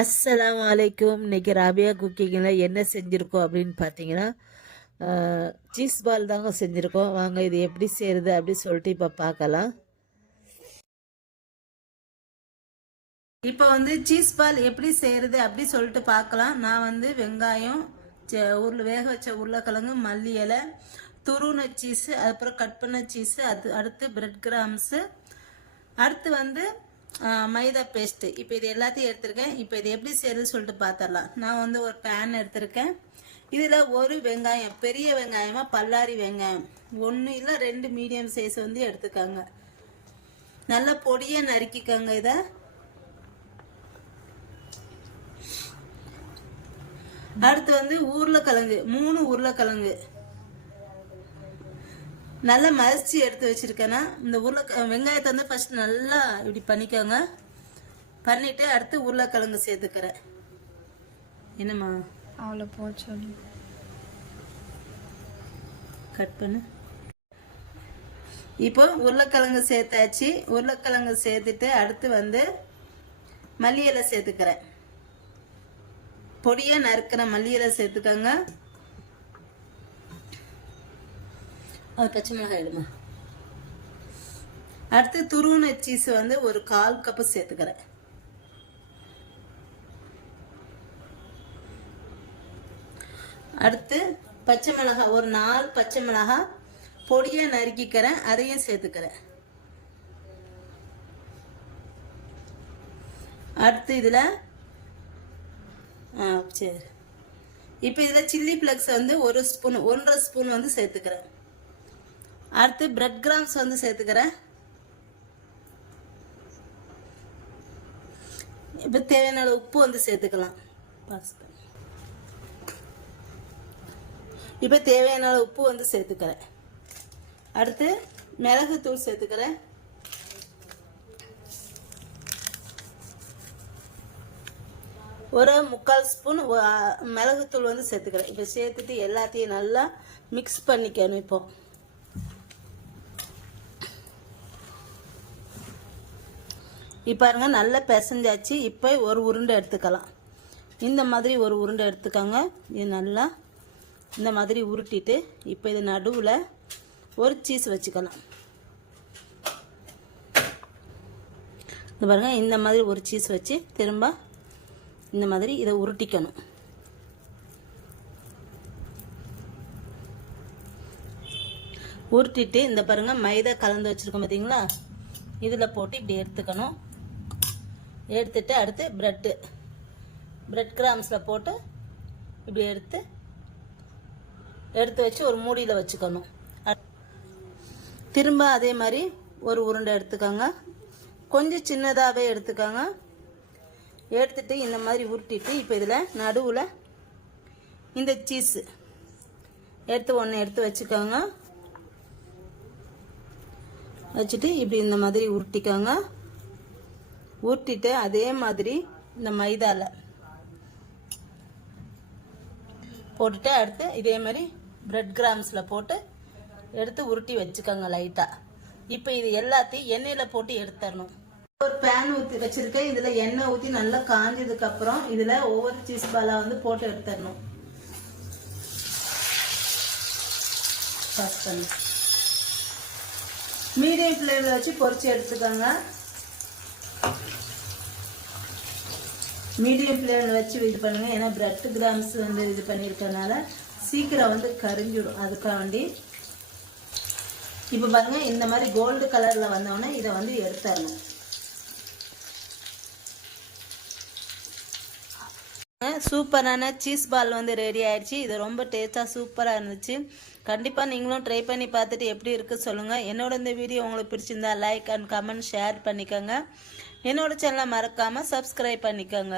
அஸ்ஸலாமு அலைக்கும். இன்னைக்கு ராபியா குக்கிங்கில் என்ன செஞ்சுருக்கோம் அப்படின்னு பார்த்தீங்கன்னா சீஸ் பால் தாங்க செஞ்சுருக்கோம். வாங்க இது எப்படி செய்கிறது அப்படின்னு சொல்லிட்டு இப்போ பார்க்கலாம். இப்போ சீஸ் பால் எப்படி செய்கிறது அப்படி சொல்லிட்டு பார்க்கலாம். நான் வெங்காயம், வேக வச்ச உருளைக்கிழங்கு, மல்லி இலை, துருவின சீஸு, அதுக்கப்புறம் கட் பண்ண சீஸு, அடுத்து பிரெட் கிராம்ஸு, அடுத்து மைதா பேஸ்ட்டு. இப்போ இது எல்லாத்தையும் எடுத்திருக்கேன். இப்போ இது எப்படி செய்யறது சொல்லிட்டு பார்த்துடலாம். நான் ஒரு பேன் எடுத்திருக்கேன். இதில் ஒரு வெங்காயம், பெரிய வெங்காயமாக பல்லாரி வெங்காயம் 1 இல்லை 2 மீடியம் சைஸ் எடுத்துக்காங்க. நல்லா பொடியாக நறுக்கிக்கோங்க. இதை அடுத்து உருளைக்கிழங்கு 3 உருளைக்கிழங்கு நல்லா மசிச்சு எடுத்து வச்சிருக்கேன்னா இந்த வெங்காயத்தை ஃபர்ஸ்ட் நல்லா இப்படி பண்ணிக்கோங்க. பண்ணிட்டு அடுத்து உருளைக்கிழங்கு சேர்த்துக்கிறேன். என்னம்மா அவ்வளோ போச்சு கட் பண்ணு. இப்போ உருளைக்கிழங்கு சேர்த்தாச்சு. உருளைக்கிழங்கு சேர்த்துட்டு அடுத்து மல்லி இலை சேர்த்துக்கிறேன். பொடியை நறுக்கிற மல்லி இலை சேர்த்துக்கோங்க. அது பச்சை மிளகாய் எடுமா. அடுத்து துருவின சீஸ் ஒரு 1/4 கப்பு சேர்த்துக்கிறேன். அடுத்து பச்சை மிளகாய் ஒரு 4 பச்சை மிளகாய் பொடியை நறுக்கிக்கிறேன், அதையும் சேர்த்துக்கிறேன். அடுத்து இதில் சரி, இப்போ இதில் சில்லி ஃப்ளேக்ஸ் 1 ஸ்பூன் 1.5 ஸ்பூன் சேர்த்துக்கிறேன். அடுத்து பிரெட் கிராம்ஸ் சேர்த்துக்கிறேன். இப்போ தேவையான உப்பு சேர்த்துக்கலாம். இப்போ தேவையான உப்பு சேர்த்துக்கிறேன். அடுத்து மிளகுத்தூள் சேர்த்துக்கிறேன். ஒரு 3/4 ஸ்பூன் மிளகுத்தூள் சேர்த்துக்கிறேன். இப்போ சேர்த்துட்டு எல்லாத்தையும் நல்லா மிக்ஸ் பண்ணிக்கணும். இப்போ பாருங்க நல்லா பிசைஞ்சாச்சு. இப்போ ஒரு உருண்டை எடுத்துக்கலாம். இந்த மாதிரி ஒரு உருண்டை எடுத்துக்கோங்க. இது நல்லா இந்த மாதிரி உருட்டிட்டு இப்போ இது நடுவில் ஒரு சீஸ் வச்சுக்கலாம். இது பாருங்க இந்த மாதிரி ஒரு சீஸ் வச்சு திரும்ப இந்த மாதிரி இதை உருட்டிக்கணும். உருட்டிட்டு இந்த பாருங்க மைதா கலந்து வச்சுருக்கோம் பார்த்தீங்களா, இதில் போட்டு இப்படி எடுத்துக்கணும். எடுத்துட்டு அடுத்து பிரெட் கிராம்ஸில் போட்டு இப்படி எடுத்து வச்சு ஒரு மூடியில் வச்சுக்கணும். திரும்ப அதே மாதிரி ஒரு உருண்டை எடுத்துக்கோங்க. கொஞ்சம் சின்னதாகவே எடுத்துக்கோங்க. எடுத்துட்டு இந்த மாதிரி உருட்டிட்டு இப்போ இதில் நடுவில் இந்த சீஸு ஒன்று எடுத்து வச்சுக்கோங்க. வச்சுட்டு இப்படி இந்த மாதிரி உருட்டிக்கோங்க. உருட்டிட்டு அதே மாதிரி இந்த மைதாவில் போட்டுட்டு அடுத்து இதே மாதிரி பிரெட் கிராம்ஸில் போட்டு எடுத்து உருட்டி வச்சுக்கோங்க லைட்டாக. இப்போ இது எல்லாத்தையும் எண்ணெயில் போட்டு எடுத்துடணும். ஒரு பேன் ஊற்றி வச்சுருக்கேன். இதில் எண்ணெய் ஊற்றி நல்லா காஞ்சதுக்கப்புறம் இதில் ஒவ்வொரு சீஸ் பாலாக போட்டு எடுத்துடணும். மீடியம் ஃப்ளேமில் வச்சு பொரிச்சு எடுத்துக்கோங்க. மீடியம் ஃப்ளேமில் வச்சு இது பண்ணுங்க. ஏன்னா பிரெட் கிராம்ஸ் இது பண்ணியிருக்கனால சீக்கிரம் கரிஞ்சிடும். அதுக்காண்டி இப்போ பாருங்க இந்த மாதிரி கோல்டு கலரில் வந்தோடனே இதை எடுத்துடணும். சூப்பரான சீஸ் பால் ரெடி ஆயிடுச்சு. இது ரொம்ப டேஸ்ட்டாக சூப்பராக இருந்துச்சு. கண்டிப்பாக நீங்களும் ட்ரை பண்ணி பார்த்துட்டு எப்படி இருக்குது சொல்லுங்கள். என்னோட இந்த வீடியோ உங்களுக்கு பிடிச்சிருந்தா லைக் அண்ட் கமெண்ட் ஷேர் பண்ணிக்கோங்க. என்னோட சேனலை மறக்காமல் சப்ஸ்கிரைப் பண்ணிக்கோங்க.